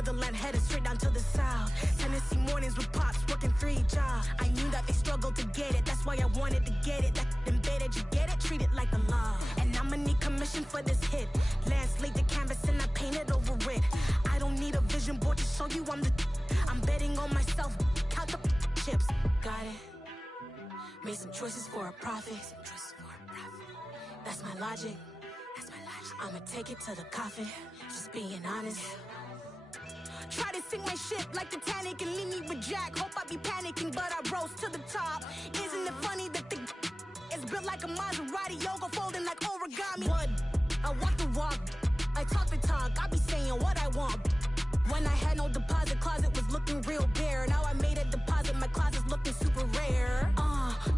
motherland, headed straight down to the south. Tennessee mornings with pops, working 3 jobs. I knew that they struggled to get it, that's why I wanted to get it. That embedded, you get it, treat it like a law. And I'ma need commission for this hit. Lance laid the canvas and I painted over it. I don't need a vision board to show you I'm betting on myself, count the chips. Got it. Made some choices for a profit. That's my logic. I'ma take it to the coffin, just being honest. Try to sink my ship like Titanic and leave me with Jack. Hope I be panicking, but I rose to the top. Isn't it funny that the is built like a Maserati, yoga folding like origami? What? I walk the walk, I talk the talk, I be saying what I want. When I had no deposit, closet was looking real bare. Now I made a deposit, my closet's looking super rare.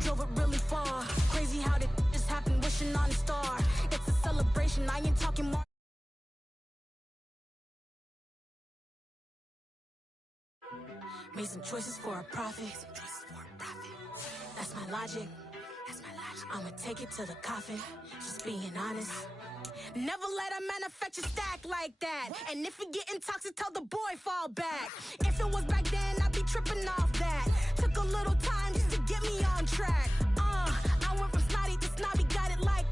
Drove it really far. Crazy how did this happen, wishing on a star. It's a celebration, I ain't talking more. Made some choices for a profit. That's my logic. I'ma take it to the coffin, just being honest. Never let a manufacture stack like that. And if it getting toxic, tell the boy fall back. If it was back then, I'd be tripping off that. Took a little time just to get me on track. I went from snotty to snobby, got it like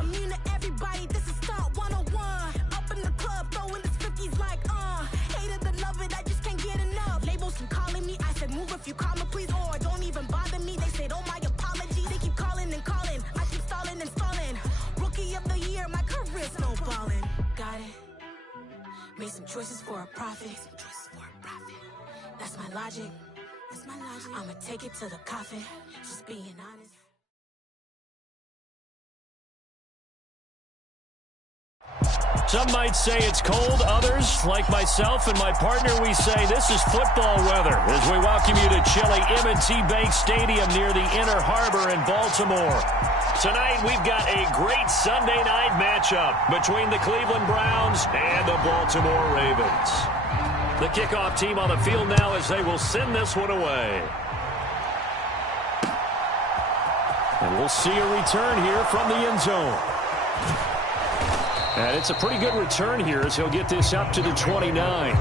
immune to everybody, this is stunt 101. Up in the club, throwing this 50s like hate it and love it, I just can't get enough. Labels keep calling me, I said move if you call me please, or don't even bother me. They said oh my apologies, they keep calling and calling, I keep stalling and stalling. Rookie of the year, my career snowballing. Got it. Made some choices for a profit. That's my logic. I'ma take it to the coffin, just being honest. Some might say it's cold. Others, like myself and my partner, we say this is football weather as we welcome you to chilly M&T Bank Stadium near the Inner Harbor in Baltimore. Tonight, we've got a great Sunday night matchup between the Cleveland Browns and the Baltimore Ravens. The kickoff team on the field now as they will send this one away. And we'll see a return here from the end zone. And it's a pretty good return here as he'll get this up to the 29.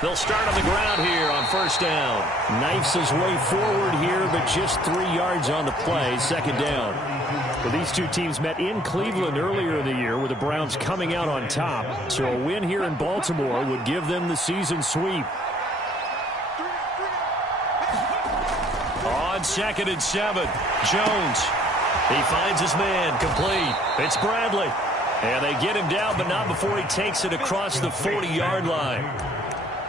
They'll start on the ground here on first down. Knifes his way forward here, but just 3 yards on the play, second down. Well, these two teams met in Cleveland earlier in the year with the Browns coming out on top. So a win here in Baltimore would give them the season sweep. On 2nd and 7, Jones. He finds his man, complete. It's Bradley. And they get him down, but not before he takes it across the 40-yard line.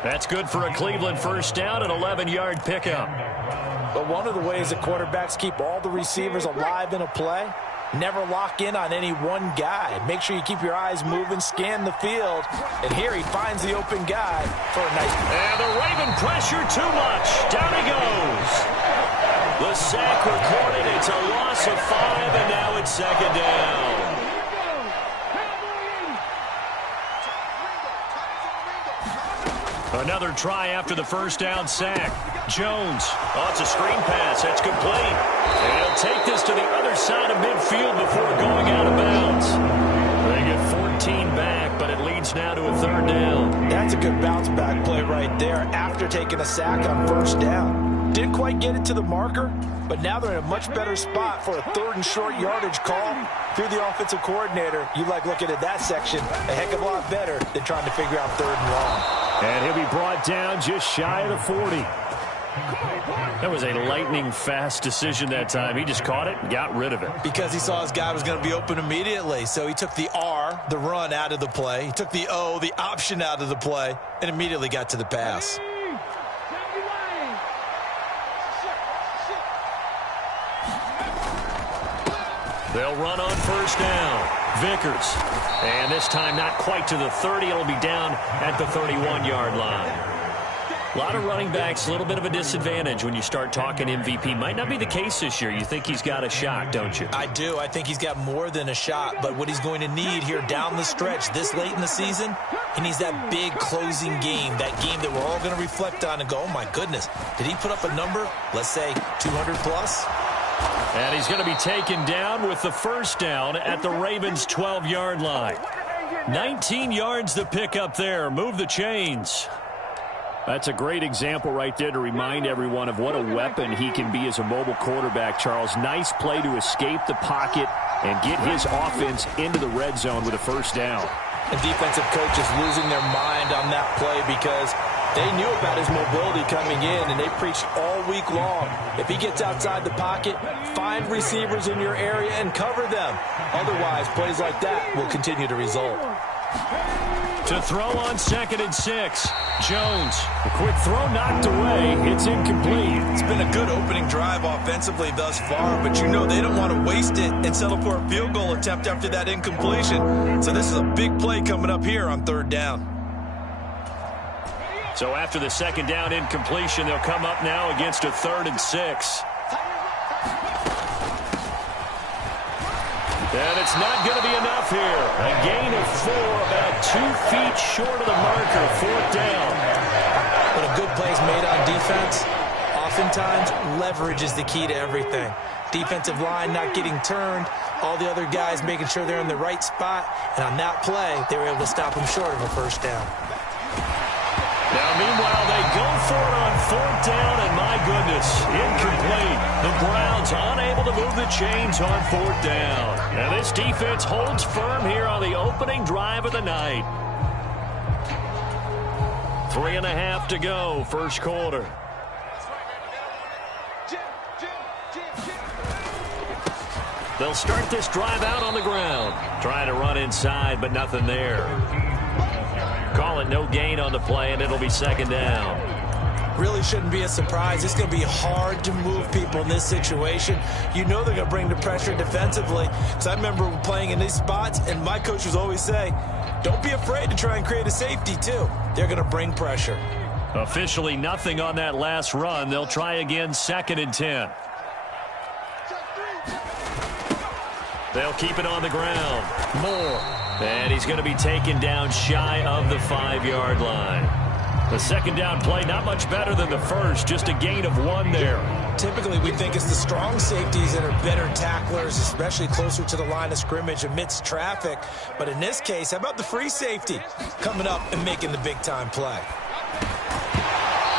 That's good for a Cleveland first down, an 11-yard pickup. But one of the ways that quarterbacks keep all the receivers alive in a play, never lock in on any one guy. Make sure you keep your eyes moving, scan the field. And here he finds the open guy for a nice... And the Raven pressure too much. Down he goes. The sack recorded. It's a loss of 5, and now it's second down. Another try after the first down sack. Jones. Oh, it's a screen pass. That's complete. And he'll take this to the other side of midfield before going out of bounds. They get 14 back, but it leads now to a third down. That's a good bounce back play right there after taking a sack on first down. Didn't quite get it to the marker, but now they're in a much better spot for a 3rd and short yardage call. Through the offensive coordinator, you like looking at that section a heck of a lot better than trying to figure out 3rd and long. And he'll be brought down just shy of the 40. That was a lightning-fast decision that time. He just caught it and got rid of it. Because he saw his guy was going to be open immediately. So he took the R, the run, out of the play. He took the O, the option, out of the play, and immediately got to the pass. They'll run on first down. Vickers. And this time not quite to the 30. It'll be down at the 31-yard line. A lot of running backs, a little bit of a disadvantage when you start talking MVP. Might not be the case this year. You think he's got a shot, don't you? I do. I think he's got more than a shot. But what he's going to need here down the stretch this late in the season, he needs that big closing game, that game that we're all going to reflect on and go, oh, my goodness, did he put up a number, let's say, 200 plus? And he's going to be taken down with the first down at the Ravens' 12-yard line. 19 yards to pick up there. Move the chains. That's a great example right there to remind everyone of what a weapon he can be as a mobile quarterback, Charles. Nice play to escape the pocket and get his offense into the red zone with a first down. And defensive coaches losing their mind on that play because they knew about his mobility coming in, and they preached all week long. If he gets outside the pocket, find receivers in your area and cover them. Otherwise, plays like that will continue to result. To throw on 2nd and 6. Jones. A quick throw knocked away. It's incomplete. It's been a good opening drive offensively thus far, but you know they don't want to waste it and settle for a field goal attempt after that incompletion. So this is a big play coming up here on 3rd down. So after the 2nd down incompletion, they'll come up now against a 3rd and 6. And it's not going to be enough here. A gain of 4, about 2 feet short of the marker. 4th down. But a good play is made on defense. Oftentimes, leverage is the key to everything. Defensive line not getting turned. All the other guys making sure they're in the right spot. And on that play, they were able to stop them short of a first down. Now, meanwhile, they go for it on 4th down, and my goodness, incomplete. The Browns unable to move the chains on 4th down. And this defense holds firm here on the opening drive of the night. 3.5 to go, first quarter. They'll start this drive out on the ground. Trying to run inside, but nothing there. Call it no gain on the play, and it'll be 2nd down. Really shouldn't be a surprise. It's going to be hard to move people in this situation. You know they're going to bring the pressure defensively. Because I remember playing in these spots, and my coach would always say, don't be afraid to try and create a safety, too. They're going to bring pressure. Officially nothing on that last run. They'll try again, 2nd and 10. They'll keep it on the ground. Moore. And he's going to be taken down shy of the 5-yard line. The 2nd down play, not much better than the first, just a gain of 1 there. Typically, we think it's the strong safeties that are better tacklers, especially closer to the line of scrimmage amidst traffic. But in this case, how about the free safety coming up and making the big-time play?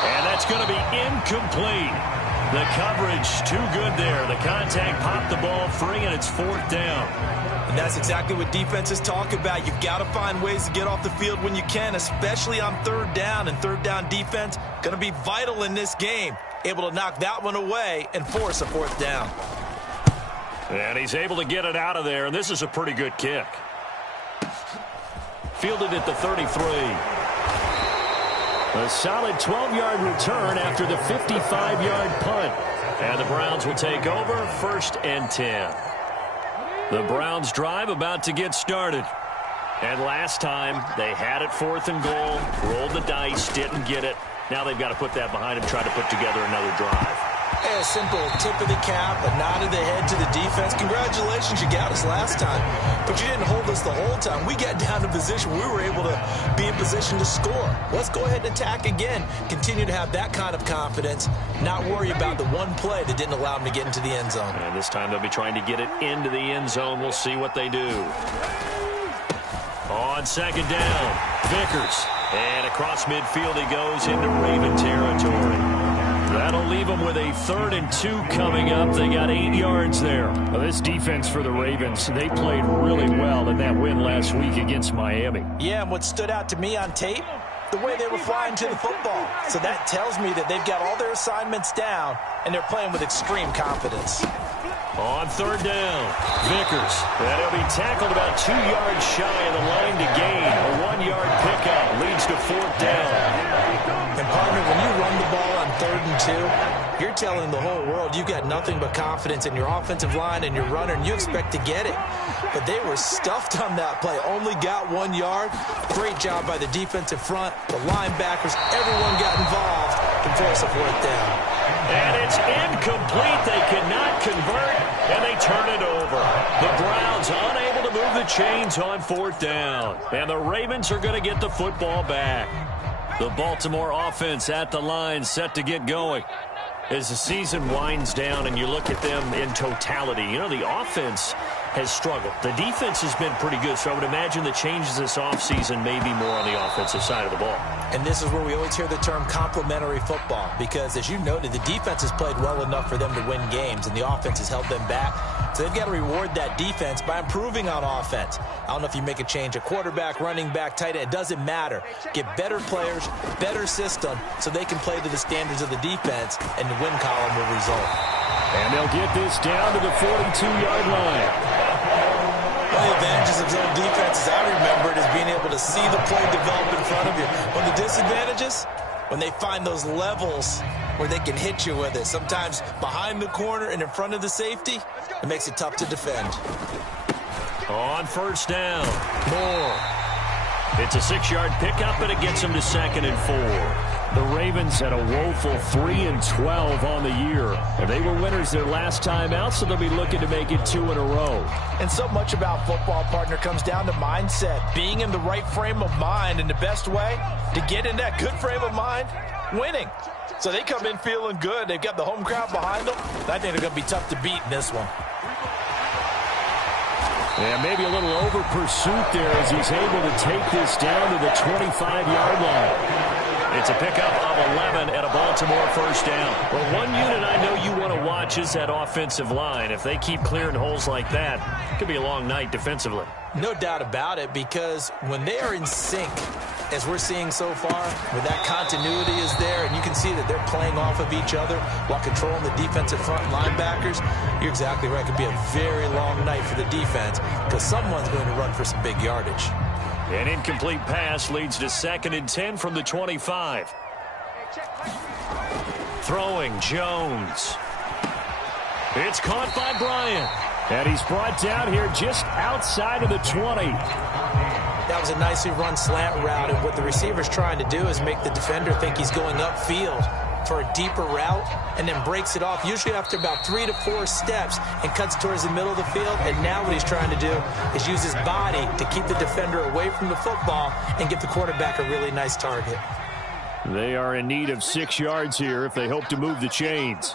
And that's going to be incomplete. The coverage too good there. The contact popped the ball free, and it's 4th down. And that's exactly what defenses talk about. You've got to find ways to get off the field when you can, especially on 3rd down. And 3rd down defense going to be vital in this game. Able to knock that one away and force a 4th down. And he's able to get it out of there, and this is a pretty good kick. Fielded at the 33. A solid 12-yard return after the 55-yard punt. And the Browns will take over, 1st and 10. The Browns drive about to get started. And last time, they had it 4th and goal, rolled the dice, didn't get it. Now they've got to put that behind them, try to put together another drive. A simple tip of the cap, a nod of the head to the defense. Congratulations, you got us last time. But you didn't hold us the whole time. We got down to position. We were able to be in position to score. Let's go ahead and attack again. Continue to have that kind of confidence. Not worry about the one play that didn't allow them to get into the end zone. And this time they'll be trying to get it into the end zone. We'll see what they do. On 2nd down, Vickers. And across midfield he goes into Raven territory. That'll leave them with a 3rd and 2 coming up. They got 8 yards there. Well, this defense for the Ravens, they played really well in that win last week against Miami. Yeah, and what stood out to me on tape, the way they were flying to the football. So that tells me that they've got all their assignments down, and they're playing with extreme confidence. On 3rd down, Vickers. And he'll be tackled about 2 yards shy of the line to gain. A 1-yard pickup leads to 4th down. And, partner, when you run the ball on 3rd and 2, you're telling the whole world you've got nothing but confidence in your offensive line and your runner, and you expect to get it. But they were stuffed on that play, only got 1 yard. Great job by the defensive front, the linebackers, everyone got involved to force a 4th down. And it's incomplete. They cannot convert, and they turn it over. The Browns unable to move the chains on 4th down. And the Ravens are going to get the football back. The Baltimore offense at the line, set to get going. As the season winds down and you look at them in totality, you know, the offense has struggled. The defense has been pretty good, so I would imagine the changes this offseason may be more on the offensive side of the ball. And this is where we always hear the term complementary football, because as you noted, the defense has played well enough for them to win games, and the offense has held them back. So they've got to reward that defense by improving on offense. I don't know if you make a change, a quarterback, running back, tight end, it doesn't matter. Get better players, better system, so they can play to the standards of the defense, and the win column will result. And they'll get this down to the 42-yard line. One of the advantages of zone defense, as I remember it, is being able to see the play develop in front of you. One of the disadvantages, when they find those levels where they can hit you with it. Sometimes behind the corner and in front of the safety, it makes it tough to defend. On 1st down, Moore. It's a 6-yard pickup, and it gets them to 2nd and 4. The Ravens had a woeful 3-12 on the year. And they were winners their last time out, so they'll be looking to make it 2 in a row. And so much about football, partner, comes down to mindset. Being in the right frame of mind, and the best way to get in that good frame of mind, winning. So they come in feeling good. They've got the home crowd behind them. I think they're going to be tough to beat in this one. And maybe a little over pursuit there as he's able to take this down to the 25-yard line. It's a pickup of 11 and a Baltimore 1st down. Well, one unit I know you want to watch is that offensive line. If they keep clearing holes like that, it could be a long night defensively. No doubt about it, because when they are in sync, as we're seeing so far, where that continuity is there, and you can see that they're playing off of each other while controlling the defensive front linebackers, you're exactly right. It could be a very long night for the defense, because someone's going to run for some big yardage. An incomplete pass leads to 2nd and 10 from the 25. Throwing, Jones. It's caught by Bryant. And he's brought down here just outside of the 20. That was a nicely run slant route, and what the receiver's trying to do is make the defender think he's going upfield for a deeper route, and then breaks it off, usually after about 3 to 4 steps, and cuts towards the middle of the field. And now what he's trying to do is use his body to keep the defender away from the football and give the quarterback a really nice target. They are in need of 6 yards here if they hope to move the chains.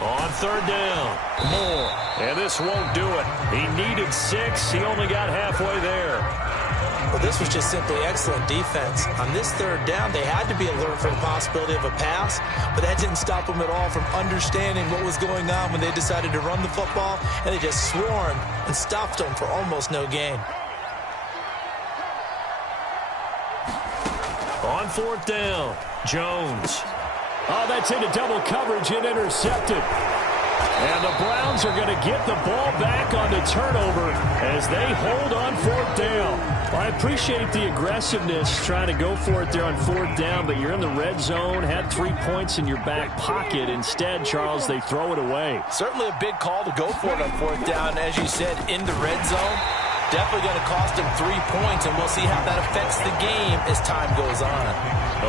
On 3rd down, Moore. And this won't do it. He needed 6. He only got halfway there. Well, this was just simply excellent defense. On this 3rd down, they had to be alert for the possibility of a pass, but that didn't stop them at all from understanding what was going on when they decided to run the football, and they just swarmed and stopped them for almost no gain. On 4th down, Jones. Oh, that's into double coverage and intercepted. And the Browns are going to get the ball back on the turnover as they hold on 4th down. Well, I appreciate the aggressiveness trying to go for it there on 4th down, but you're in the red zone, had 3 points in your back pocket. Instead, Charles, they throw it away. Certainly a big call to go for it on 4th down, as you said, in the red zone. Definitely going to cost him 3 points, and we'll see how that affects the game as time goes on.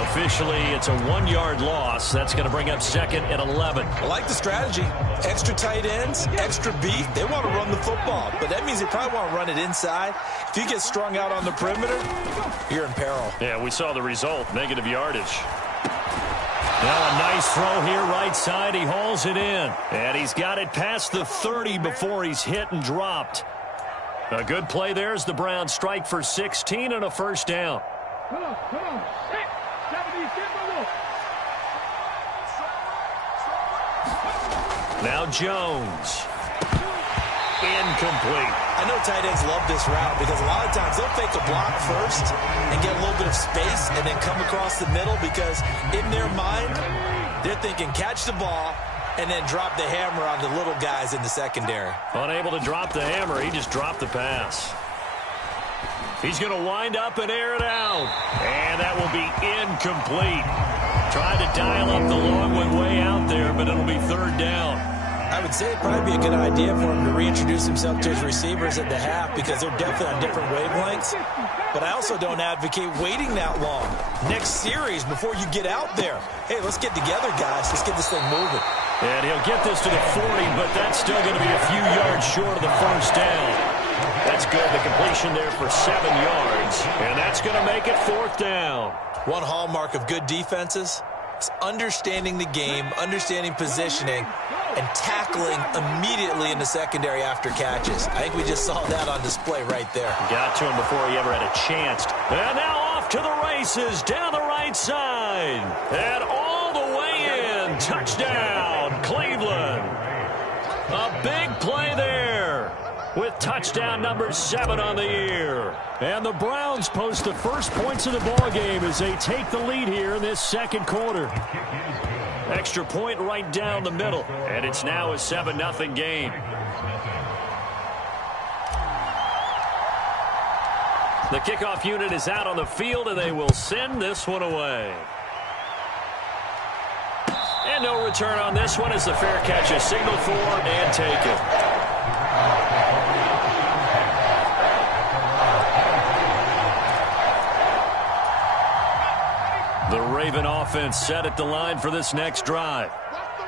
Officially, it's a 1-yard loss. That's going to bring up 2nd and 11. I like the strategy. Extra tight ends, extra beef. They want to run the football, but that means they probably want to run it inside. If you get strung out on the perimeter, you're in peril. Yeah, we saw the result, negative yardage. Now a nice throw here right side. He hauls it in, and he's got it past the 30 before he's hit and dropped. A good play there as the Browns strike for 16 and a 1st down. Now Jones. Incomplete. I know tight ends love this route because a lot of times they'll fake a block first and get a little bit of space and then come across the middle, because in their mind, they're thinking catch the ball, and then drop the hammer on the little guys in the secondary. Unable to drop the hammer, he just dropped the pass. He's going to wind up and air it out. And that will be incomplete. Tried to dial up the long one way out there, but it'll be third down. I would say it'd probably be a good idea for him to reintroduce himself to his receivers at the half because they're definitely on different wavelengths. But I also don't advocate waiting that long. Next series before you get out there. Hey, let's get together, guys. Let's get this thing moving. And he'll get this to the 40, but that's still going to be a few yards short of the first down. That's good. The completion there for 7 yards. And that's going to make it fourth down. One hallmark of good defenses is understanding the game, understanding positioning, and tackling immediately in the secondary after catches. I think we just saw that on display right there. Got to him before he ever had a chance. And now off to the races down the right side. And all the way in. Touchdown, Cleveland. A big play there with touchdown number 7 on the year. And the Browns post the first points of the ball game as they take the lead here in this second quarter. Extra point right down the middle, and it's now a 7-0 game. The kickoff unit is out on the field, and they will send this one away. And no return on this one as the fair catch is signaled for and taken. The Raven offense set at the line for this next drive.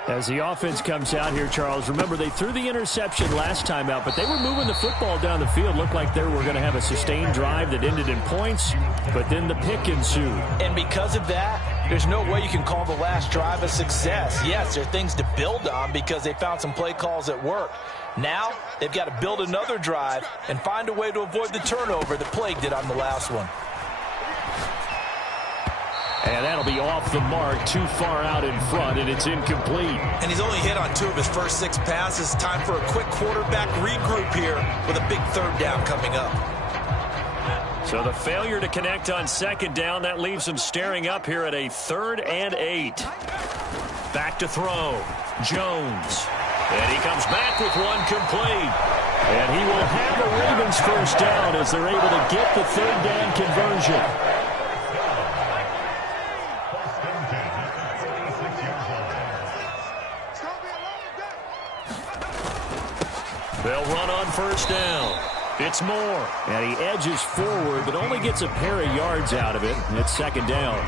As the offense comes out here, Charles, remember they threw the interception last time out, but they were moving the football down the field. Looked like they were going to have a sustained drive that ended in points, but then the pick ensued. And because of that, there's no way you can call the last drive a success. Yes, there are things to build on because they found some play calls that work. Now, they've got to build another drive and find a way to avoid the turnover that plagued it on the last one. And that'll be off the mark, too far out in front, and it's incomplete. And he's only hit on 2 of his first 6 passes. Time for a quick quarterback regroup here with a big third down coming up. So the failure to connect on second down, that leaves him staring up here at a 3rd and 8. Back to throw. Jones. And he comes back with one complete. And he will have the Ravens first down as they're able to get the third down conversion. They'll run on first down. It's Moore. And he edges forward, but only gets a pair of yards out of it. It's second down.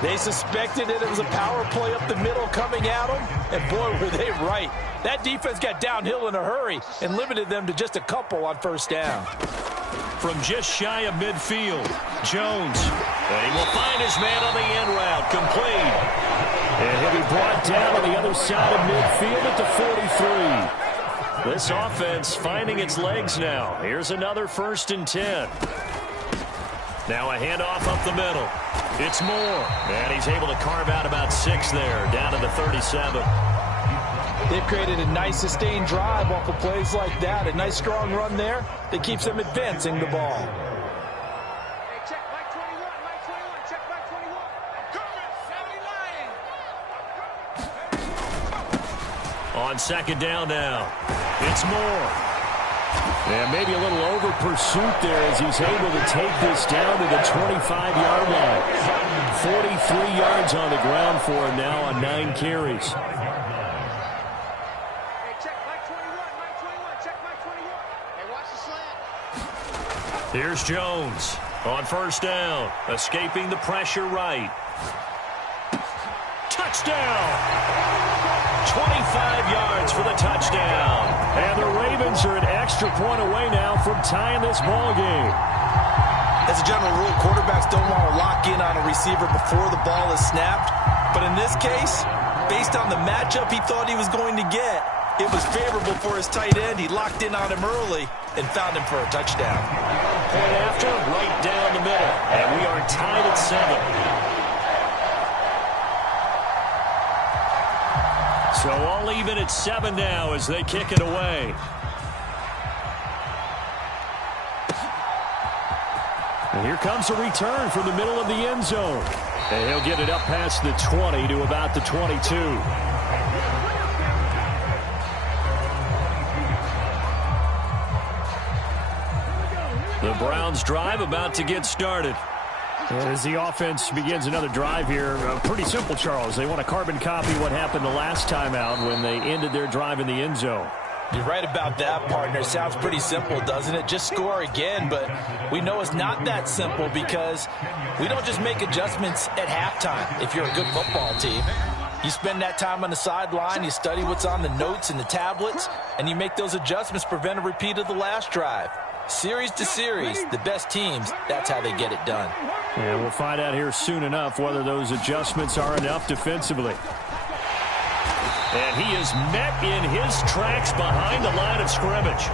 They suspected that it was a power play up the middle coming at them, and boy, were they right. That defense got downhill in a hurry and limited them to just a couple on first down. From just shy of midfield, Jones. And he will find his man on the end route, complete. And he'll be brought down on the other side of midfield at the 43. This offense finding its legs now. Here's another 1st and 10. Now a handoff up the middle. It's Moore. And he's able to carve out about 6 there, down to the 37. They've created a nice sustained drive off of plays like that. A nice strong run there that keeps them advancing the ball. On second down now. It's Moore. And maybe a little over pursuit there as he's able to take this down to the 25-yard line. 43 yards on the ground for him now on 9 carries. Here's Jones on first down, escaping the pressure right. Touchdown! 25 yards for the touchdown. And the Ravens are an extra point away now from tying this ball game. As a general rule, quarterbacks don't want to lock in on a receiver before the ball is snapped. But in this case, based on the matchup he thought he was going to get, it was favorable for his tight end. He locked in on him early and found him for a touchdown. Point after, right down the middle. And we are tied at 7. So all even at 7 now as they kick it away. And here comes a return from the middle of the end zone. And he'll get it up past the 20 to about the 22. The Browns drive about to get started. As the offense begins another drive here, pretty simple, Charles. They want to carbon copy what happened the last time out when they ended their drive in the end zone. You're right about that, partner. Sounds pretty simple, doesn't it? Just score again, but we know it's not that simple because we don't just make adjustments at halftime if you're a good football team. You spend that time on the sideline, you study what's on the notes and the tablets, and you make those adjustments to prevent a repeat of the last drive. Series to series, the best teams, that's how they get it done. And we'll find out here soon enough whether those adjustments are enough defensively. And he is met in his tracks behind the line of scrimmage.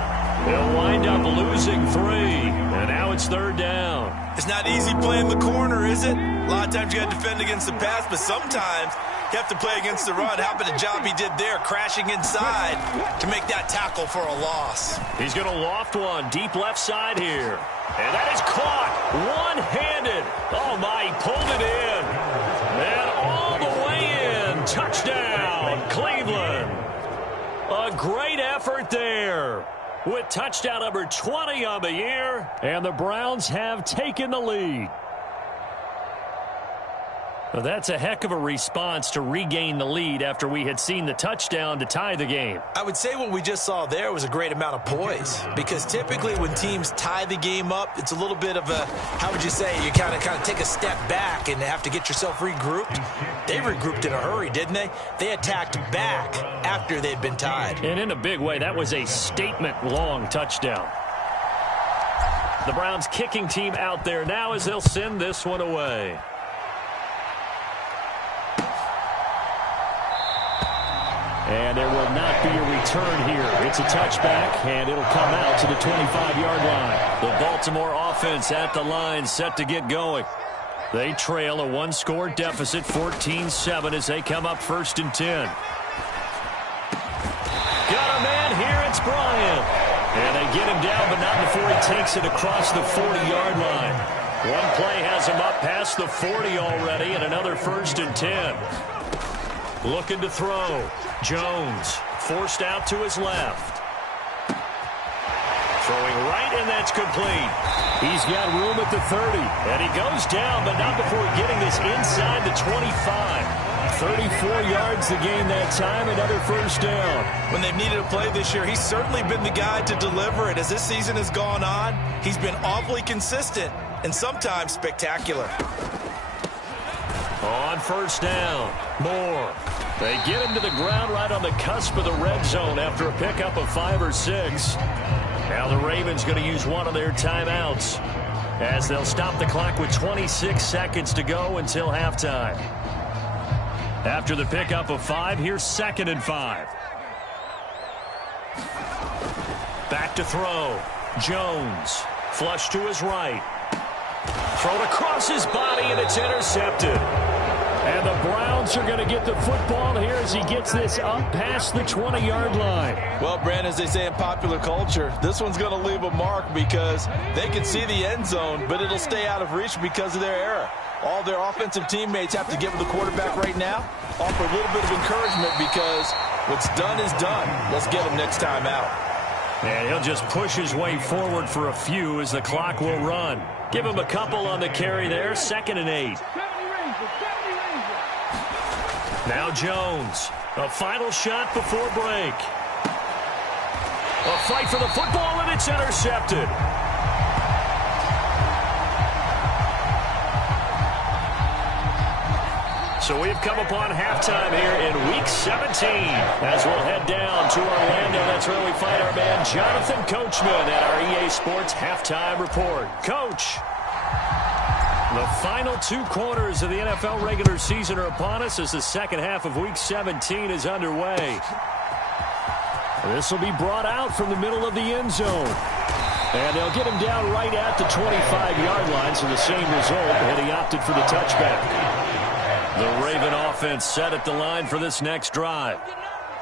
He'll wind up losing 3, and now it's 3rd down. It's not easy playing the corner, is it? A lot of times you got to defend against the pass, but sometimes you have to play against the run. How about the job he did there, crashing inside to make that tackle for a loss? He's going to loft one deep left side here. And that is caught one-handed. Oh, my, he pulled it in. And all the way in. Touchdown, Cleveland. A great effort there with touchdown number 20 on the year. And the Browns have taken the lead. Well, that's a heck of a response to regain the lead after we had seen the touchdown to tie the game. I would say what we just saw there was a great amount of poise, because typically when teams tie the game up, it's a little bit of a, how would you say, you kind of take a step back and have to get yourself regrouped. They regrouped in a hurry, didn't they? They attacked back after they'd been tied. And in a big way, that was a statement-long touchdown. The Browns kicking team out there now as they'll send this one away. And there will not be a return here. It's a touchback, and it'll come out to the 25-yard line. The Baltimore offense at the line, set to get going. They trail a one-score deficit, 14-7, as they come up 1st and 10. Got a man here, it's Bryant. And they get him down, but not before he takes it across the 40-yard line. One play has him up past the 40 already, and another 1st and 10. Looking to throw. Jones forced out to his left. Throwing right, and that's complete. He's got room at the 30. And he goes down, but not before getting this inside the 25. 34 yards the gain that time, another 1st down. When they've needed a play this year, he's certainly been the guy to deliver it. As this season has gone on, he's been awfully consistent and sometimes spectacular. On 1st down, Moore. They get him to the ground right on the cusp of the red zone after a pickup of 5 or 6. Now the Ravens going to use one of their timeouts as they'll stop the clock with 26 seconds to go until halftime. After the pickup of 5, here's 2nd and 5. Back to throw. Jones. Flush to his right. Thrown across his body, and it's intercepted. And the Browns are going to get the football here as he gets this up past the 20-yard line. Well, Brandon, as they say in popular culture, this one's going to leave a mark because they can see the end zone, but it'll stay out of reach because of their error. All their offensive teammates have to give the quarterback right now, offer a little bit of encouragement because what's done is done. Let's get him next time out. And he'll just push his way forward for a few as the clock will run. Give him a couple on the carry there, 2nd and 8. Now Jones, a final shot before break. A fight for the football, and it's intercepted. So we've come upon halftime here in Week 17 as we'll head down to Orlando. That's where we find our man Jonathan Coachman at our EA Sports Halftime Report. Coach, the final 2 quarters of the NFL regular season are upon us as the second half of Week 17 is underway. This will be brought out from the middle of the end zone. And they'll get him down right at the 25-yard line, so the same result, and he opted for the touchback. The Raven offense set at the line for this next drive.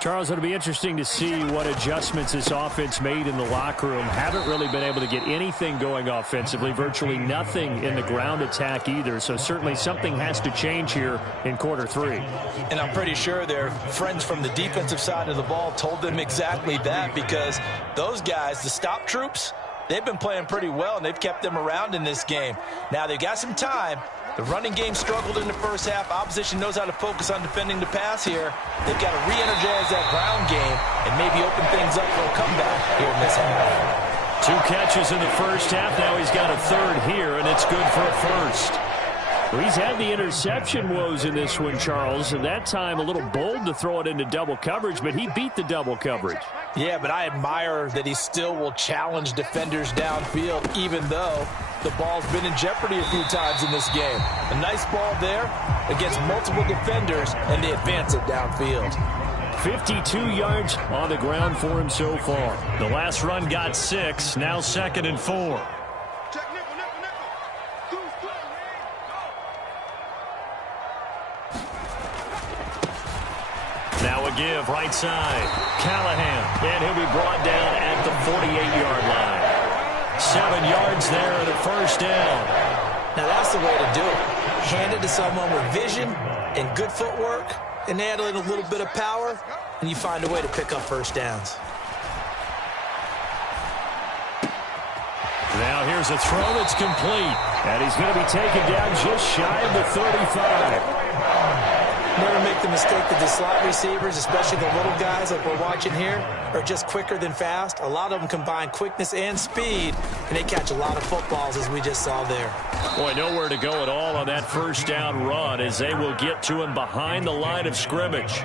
Charles, it'll be interesting to see what adjustments this offense made in the locker room. Haven't really been able to get anything going offensively, virtually nothing in the ground attack either. So certainly something has to change here in quarter 3. And I'm pretty sure their friends from the defensive side of the ball told them exactly that, because those guys, the stop troops, They've been playing pretty well, and they've kept them around in this game. Now, they've got some time. The running game struggled in the first half. Opposition knows how to focus on defending the pass here. They've got to re-energize that ground game and maybe open things up for a comeback here in this half. 2 catches in the first half. Now he's got a third here, and it's good for a first. Well, he's had the interception woes in this one, Charles, and that time a little bold to throw it into double coverage, but he beat the double coverage. Yeah, but I admire that he still will challenge defenders downfield, even though the ball's been in jeopardy a few times in this game. A nice ball there against multiple defenders, and they advance it downfield. 52 yards on the ground for him so far. The last run got 6, now 2nd and 4. Now a give, right side. Callahan, and he'll be brought down at the 48-yard line. 7 yards there and a first down. Now that's the way to do it. Hand it to someone with vision and good footwork and handle it a little bit of power, and you find a way to pick up first downs. Now here's a throw that's complete, and he's going to be taken down just shy of the 35. Never make the mistake that the slot receivers, especially the little guys like we're watching here, are just quicker than fast. A lot of them combine quickness and speed, and they catch a lot of footballs, as we just saw there. Boy, nowhere to go at all on that first down run as they will get to him behind the line of scrimmage.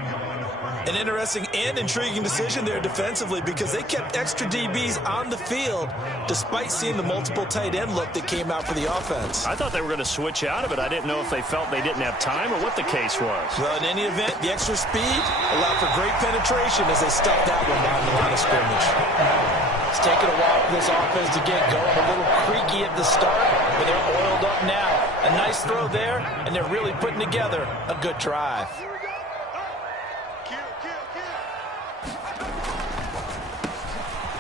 An interesting and intriguing decision there defensively because they kept extra DBs on the field despite seeing the multiple tight end look that came out for the offense. I thought they were going to switch out of it. I didn't know if they felt they didn't have time or what the case was. Well, in any event, the extra speed allowed for great penetration as they stuffed that one behind the line of scrimmage. It's taken a while for this offense to get going. A little creaky at the start, but they're oiled up now. A nice throw there, and they're really putting together a good drive.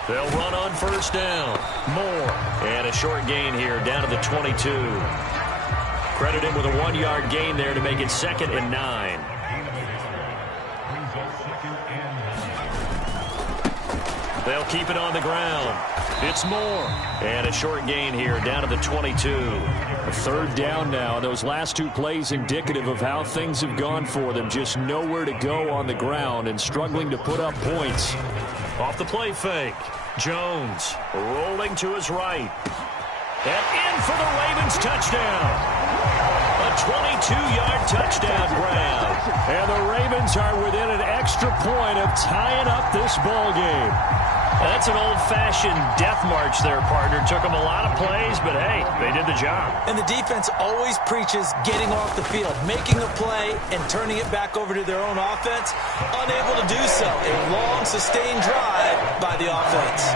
They'll run on first down. Moore. And a short gain here down to the 22. Credit him with a 1-yard gain there to make it 2nd and 9. They'll keep it on the ground. It's Moore. And a short gain here down to the 22. A third down now. Those last 2 plays indicative of how things have gone for them. Just nowhere to go on the ground and struggling to put up points. Off the play fake. Jones rolling to his right. And in for the Ravens touchdown. A 22-yard touchdown grab. And the Ravens are within an extra point of tying up this ball game. That's an old-fashioned death march there, partner. Took them a lot of plays, but hey, they did the job. And the defense always preaches getting off the field, making a play, and turning it back over to their own offense. Unable to do so. A long, sustained drive by the offense.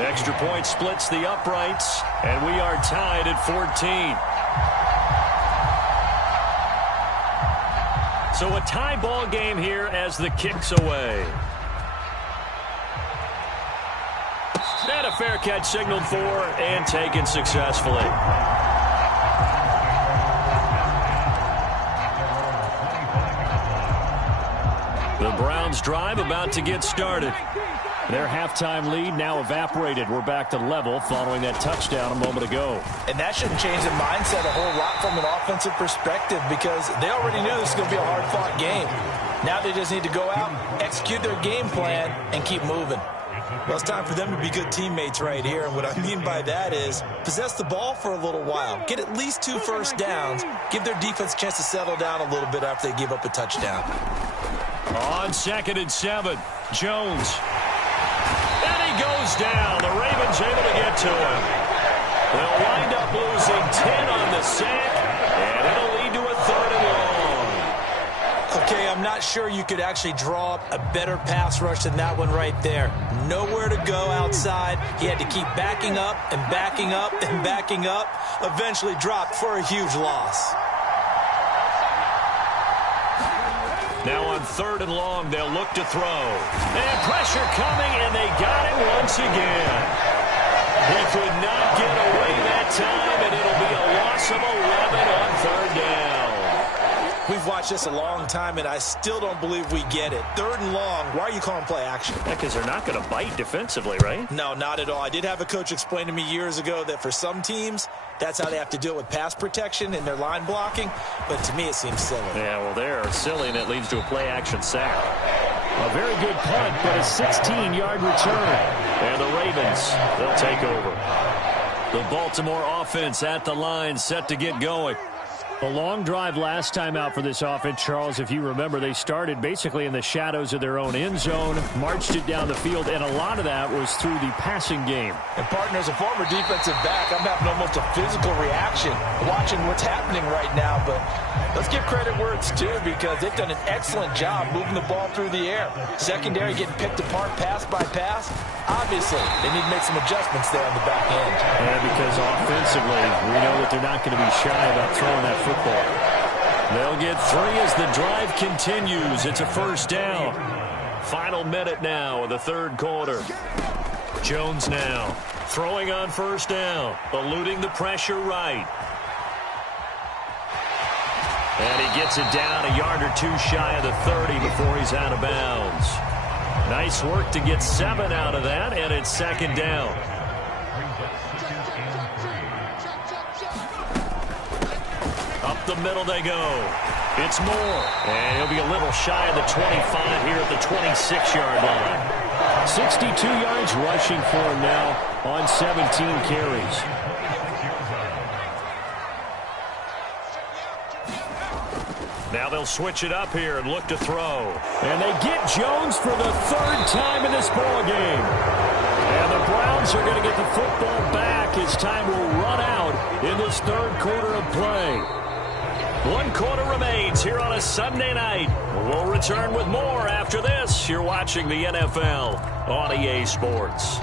Extra point splits the uprights, and we are tied at 14. So a tie ball game here as the kick's away. And a fair catch signaled for and taken successfully. The Browns drive about to get started. Their halftime lead now evaporated. We're back to level following that touchdown a moment ago. And that shouldn't change the mindset a whole lot from an offensive perspective because they already knew this was going to be a hard-fought game. Now they just need to go out, execute their game plan, and keep moving. Well, it's time for them to be good teammates right here. And what I mean by that is possess the ball for a little while. Get at least 2 first downs. Give their defense a chance to settle down a little bit after they give up a touchdown. On 2nd and 7, Jones. And he goes down. The Ravens able to get to him. They'll wind up losing 10 on the sack, and it'll lead to a 3rd and long. Okay, I'm not sure you could actually draw up a better pass rush than that one right there. Nowhere to go outside. He had to keep backing up and backing up and backing up. Eventually dropped for a huge loss. Now on 3rd and long, they'll look to throw. And pressure coming, and they got him once again. He could not get away that time, and it'll be a loss of 11 on 3rd down. We've watched this a long time, and I still don't believe we get it. 3rd and long, why are you calling play action? Because they're not going to bite defensively, right? No, not at all. I did have a coach explain to me years ago that for some teams, that's how they have to deal with pass protection and their line blocking. But to me, it seems silly. Yeah, well, they're silly, and it leads to a play action sack. A very good punt, but a 16-yard return. And the Ravens, they'll take over. The Baltimore offense at the line, set to get going. A long drive last time out for this offense, Charles. If you remember, they started basically in the shadows of their own end zone, marched it down the field, and a lot of that was through the passing game. And partner, as a former defensive back, I'm having almost a physical reaction watching what's happening right now. But let's give credit where it's due, because they've done an excellent job moving the ball through the air. Secondary getting picked apart pass by pass. Obviously, they need to make some adjustments there on the back end. Yeah, because offensively, we know that they're not going to be shy about throwing that football. They'll get 3 as the drive continues. It's a first down. Final minute now of the 3rd quarter. Jones now throwing on first down, eluding the pressure right. And he gets it down a yard or 2 shy of the 30 before he's out of bounds. Nice work to get 7 out of that, and it's 2nd down. Up the middle they go. It's Moore. And he'll be a little shy of the 25 here at the 26-yard line. 62 yards rushing for him now on 17 carries. Now they'll switch it up here and look to throw. And they get Jones for the 3rd time in this ball game. And the Browns are going to get the football back as time will run out in this 3rd quarter of play. 1 quarter remains here on a Sunday night. We'll return with more after this. You're watching the NFL on EA Sports.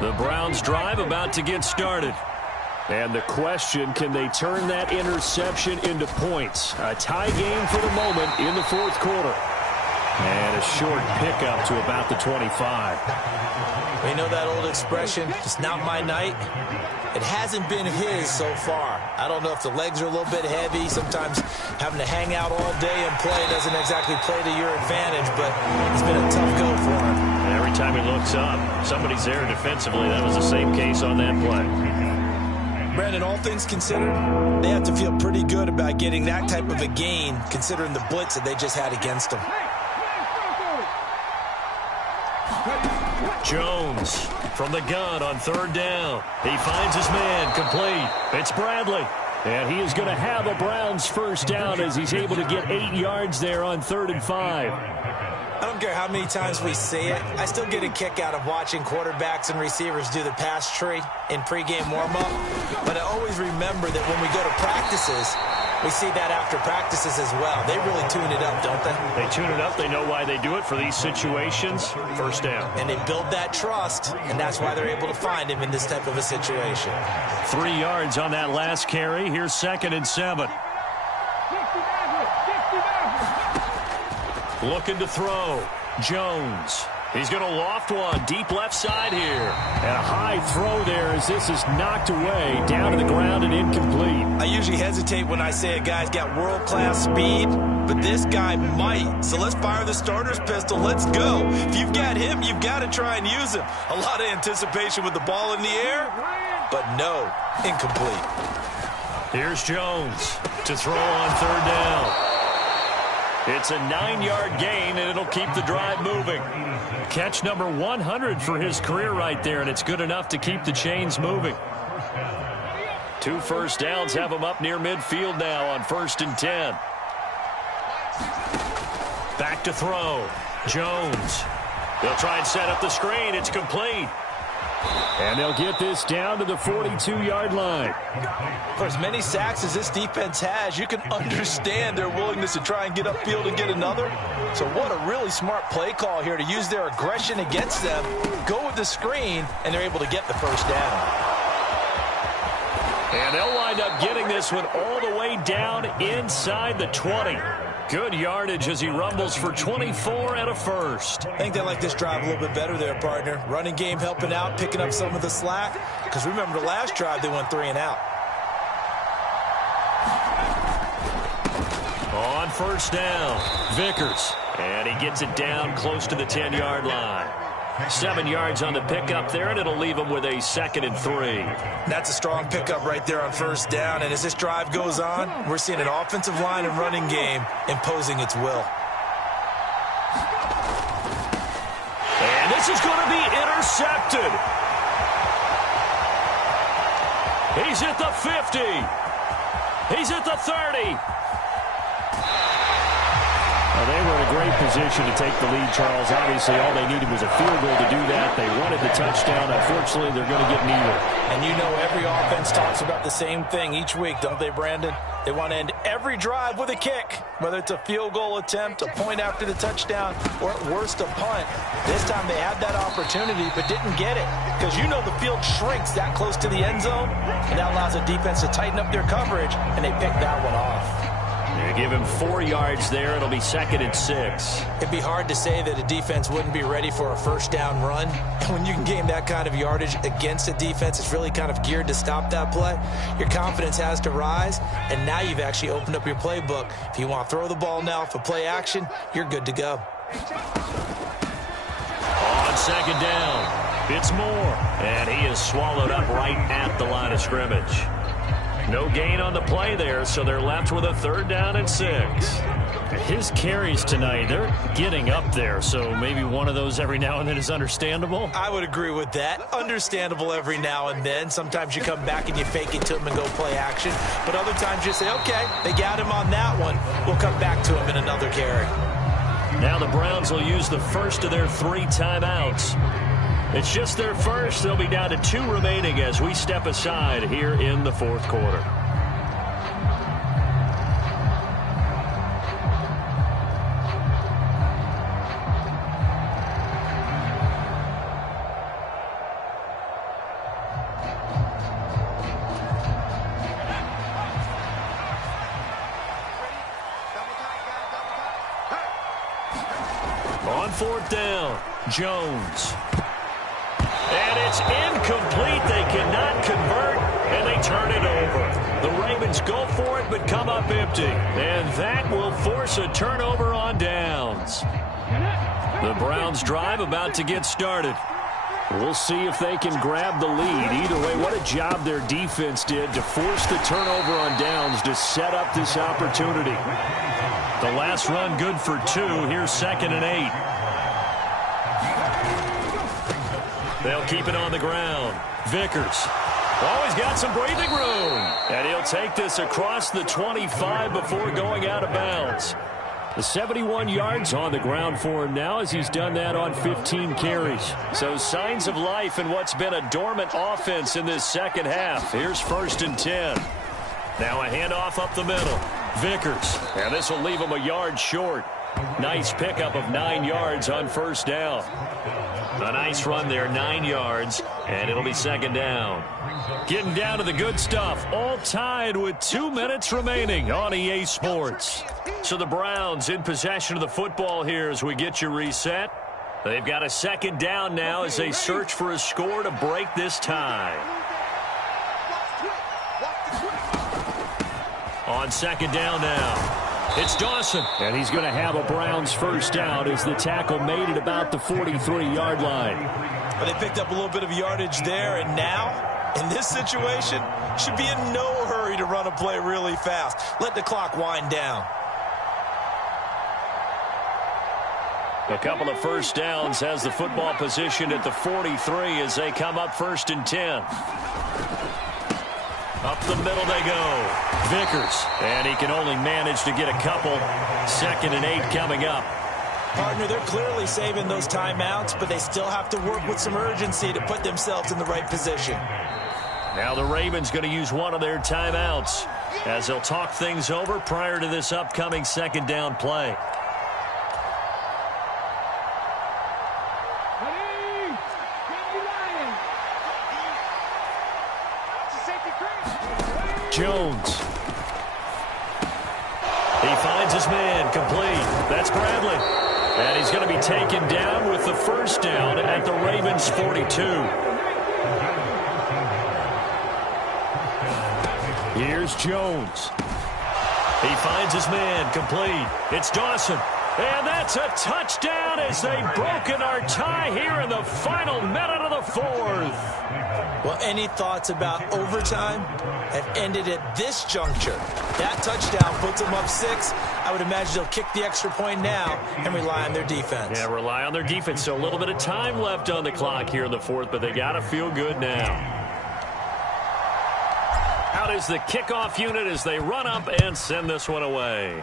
The Browns drive about to get started. And the question, can they turn that interception into points? A tie game for the moment in the 4th quarter. And a short pickup to about the 25. You know that old expression, it's not my night? It hasn't been his so far. I don't know if the legs are a little bit heavy. Sometimes having to hang out all day and play doesn't exactly play to your advantage, but it's been a tough go for him. Every time he looks up, somebody's there defensively. That was the same case on that play. Brandon, all things considered, they have to feel pretty good about getting that type of a gain, considering the blitz that they just had against them. Jones from the gun on 3rd down. He finds his man, complete. It's Bradley. And he is going to have a Browns first down as he's able to get 8 yards there on 3rd and 5. I don't care how many times we see it. I still get a kick out of watching quarterbacks and receivers do the pass tree in pregame warm-up. But I always remember that when we go to practices, we see that after practices as well. They really tune it up, don't they? They tune it up. They know why they do it for these situations. First down. And they build that trust, and that's why they're able to find him in this type of a situation. 3 yards on that last carry. Here's 2nd and 7. Looking to throw. Jones. He's going to loft one deep left side here. And a high throw there as this is knocked away down to the ground and incomplete. I usually hesitate when I say a guy's got world-class speed, but this guy might. So let's fire the starter's pistol. Let's go. If you've got him, you've got to try and use him. A lot of anticipation with the ball in the air, but no, incomplete. Here's Jones to throw on 3rd down. It's a 9-yard gain, and it'll keep the drive moving. Catch number 100 for his career right there, and it's good enough to keep the chains moving. 2 first downs have him up near midfield now on 1st and 10. Back to throw. Jones. They'll try and set up the screen. It's complete. And they'll get this down to the 42-yard line. For as many sacks as this defense has, you can understand their willingness to try and get upfield and get another. So what a really smart play call here to use their aggression against them, go with the screen, and they're able to get the first down. And they'll wind up getting this one all the way down inside the 20. Good yardage as he rumbles for 24 and a first. I think they like this drive a little bit better there, partner. Running game helping out, picking up some of the slack. Because remember the last drive, they went 3 and out. On first down, Vickers. And he gets it down close to the 10-yard line. 7 yards on the pickup there, and it'll leave him with a 2nd and 3. That's a strong pickup right there on first down. And as this drive goes on, we're seeing an offensive line and running game imposing its will. And this is going to be intercepted. He's at the 50. He's at the 30. They were in a great position to take the lead, Charles. Obviously, all they needed was a field goal to do that. They wanted the touchdown. Unfortunately, they're going to get neither. And you know every offense talks about the same thing each week, don't they, Brandon? They want to end every drive with a kick, whether it's a field goal attempt, a point after the touchdown, or at worst, a punt. This time they had that opportunity but didn't get it because you know the field shrinks that close to the end zone, and that allows the defense to tighten up their coverage, and they picked that one off. They give him 4 yards there. It'll be 2nd and 6. It'd be hard to say that a defense wouldn't be ready for a first down run. And when you can gain that kind of yardage against a defense, it's really kind of geared to stop that play. Your confidence has to rise, and now you've actually opened up your playbook. If you want to throw the ball now for play action, you're good to go. On 2nd down, it's Moore. And he is swallowed up right at the line of scrimmage. No gain on the play there, so they're left with a 3rd down and 6. His carries tonight, they're getting up there, so maybe one of those every now and then is understandable. I would agree with that. Understandable every now and then. Sometimes you come back and you fake it to him and go play action. But other times you say, okay, they got him on that one. We'll come back to him in another carry. Now the Browns will use the first of their 3 timeouts. It's just their first. They'll be down to 2 remaining as we step aside here in the 4th quarter. On 4th down, Jones. And it's incomplete. They cannot convert, and they turn it over. The Ravens go for it, but come up empty. And that will force a turnover on downs. The Browns drive about to get started. We'll see if they can grab the lead. Either way, what a job their defense did to force the turnover on downs to set up this opportunity. The last run good for 2. Here's 2nd and 8. They'll keep it on the ground. Vickers. Always got some breathing room. And he'll take this across the 25 before going out of bounds. The 71 yards on the ground for him now as he's done that on 15 carries. So signs of life in what's been a dormant offense in this second half. Here's 1st and 10. Now a handoff up the middle. Vickers. And this will leave him a yard short. Nice pickup of 9 yards on 1st down. A nice run there, 9 yards, and it'll be 2nd down. Getting down to the good stuff, all tied with 2 minutes remaining on EA Sports. So the Browns in possession of the football here as we get you reset. They've got a 2nd down now as they search for a score to break this tie. On 2nd down now. It's Dawson. And he's going to have a Browns 1st down as the tackle made it about the 43-yard line. Well, they picked up a little bit of yardage there, and now, in this situation, should be in no hurry to run a play really fast. Let the clock wind down. A couple of 1st downs has the football position at the 43 as they come up 1st and 10. Up the middle they go. Vickers. And he can only manage to get a couple. 2nd and 8 coming up. Partner, they're clearly saving those timeouts, but they still have to work with some urgency to put themselves in the right position. Now the Ravens going to use one of their timeouts as they'll talk things over prior to this upcoming 2nd down play. Jones. He finds his man complete. That's Bradley. And he's going to be taken down with the 1st down at the Ravens 42. Here's Jones. He He finds his man, complete. It's Dawson. And that's a touchdown as they've broken our tie here in the final minute of the fourth. Well, any thoughts about overtime have ended at this juncture. That touchdown puts them up 6. I would imagine they'll kick the extra point now and rely on their defense. Yeah, rely on their defense. So a little bit of time left on the clock here in the fourth, but they got to feel good now. Out is the kickoff unit as they run up and send this one away.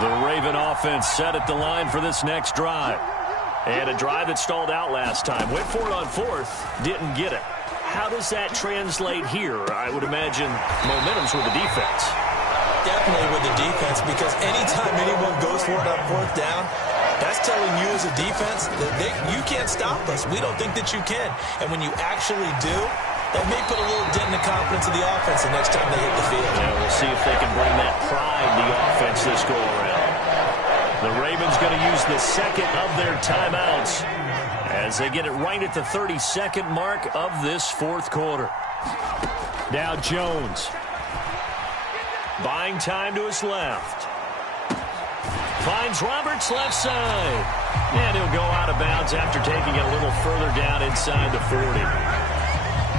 The Raven offense set at the line for this next drive. And a drive that stalled out last time. Went for it on fourth, didn't get it. How does that translate here? I would imagine momentum's with the defense. Definitely with the defense, because anytime anyone goes for it on fourth down, that's telling you as a defense that you can't stop us. We don't think that you can. And when you actually do, that may put a little dent in the confidence of the offense the next time they hit the field. Yeah, we'll see if they can bring that pride to the offense this go-around. The Ravens going to use the second of their timeouts as they get it right at the 32nd mark of this fourth quarter. Now Jones. Buying time to his left. Finds Roberts left side. And he'll go out of bounds after taking it a little further down inside the 40.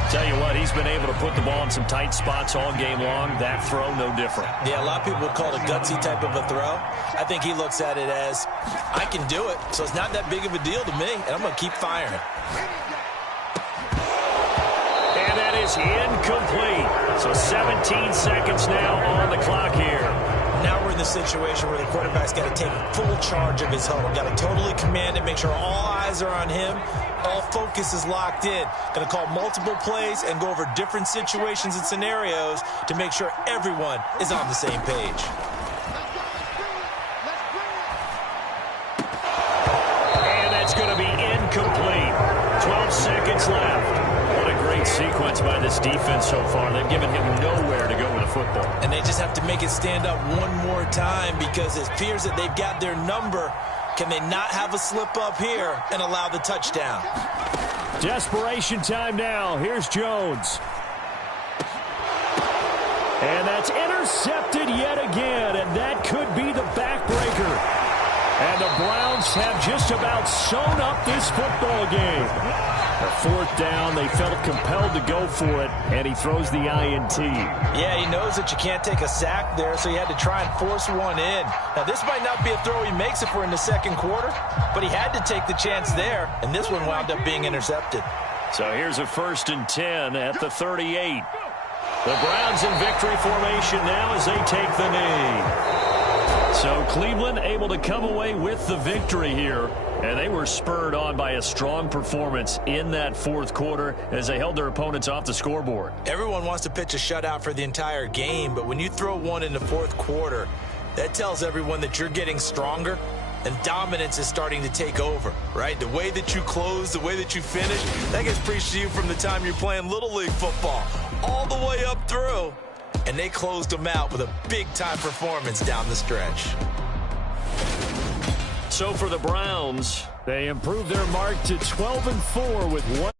Tell you what, he's been able to put the ball in some tight spots all game long. That throw, no different. Yeah, a lot of people would call it a gutsy type of a throw. I think he looks at it as, I can do it, so it's not that big of a deal to me, and I'm going to keep firing. And that is incomplete. So 17 seconds now on the clock here. Now we're in the situation where the quarterback's got to take full charge of his huddle. Got to totally command it, make sure all eyes are on him. All focus is locked in. Going to call multiple plays and go over different situations and scenarios to make sure everyone is on the same page. And that's going to be incomplete. 12 seconds left. What a great sequence by this defense so far. They've given him nowhere to go with the football. And they just have to make it stand up one more time because it appears that they've got their number. Can they not have a slip up here and allow the touchdown? Desperation time now. Here's Jones. And that's intercepted yet again, and that could be the backbreaker. And the Browns have just about sewn up this football game. A fourth down, they felt compelled to go for it, and he throws the INT. Yeah, he knows that you can't take a sack there, so he had to try and force one in. Now, this might not be a throw he makes if we're in the second quarter, but he had to take the chance there, and this one wound up being intercepted. So here's a 1st and 10 at the 38. The Browns in victory formation now as they take the knee. So Cleveland able to come away with the victory here. And they were spurred on by a strong performance in that fourth quarter as they held their opponents off the scoreboard. Everyone wants to pitch a shutout for the entire game, but when you throw one in the fourth quarter, that tells everyone that you're getting stronger and dominance is starting to take over, right? The way that you close, the way that you finish, that gets preached to you from the time you're playing Little League football all the way up through. And they closed them out with a big-time performance down the stretch. So for the Browns, they improved their mark to 12-4 with one.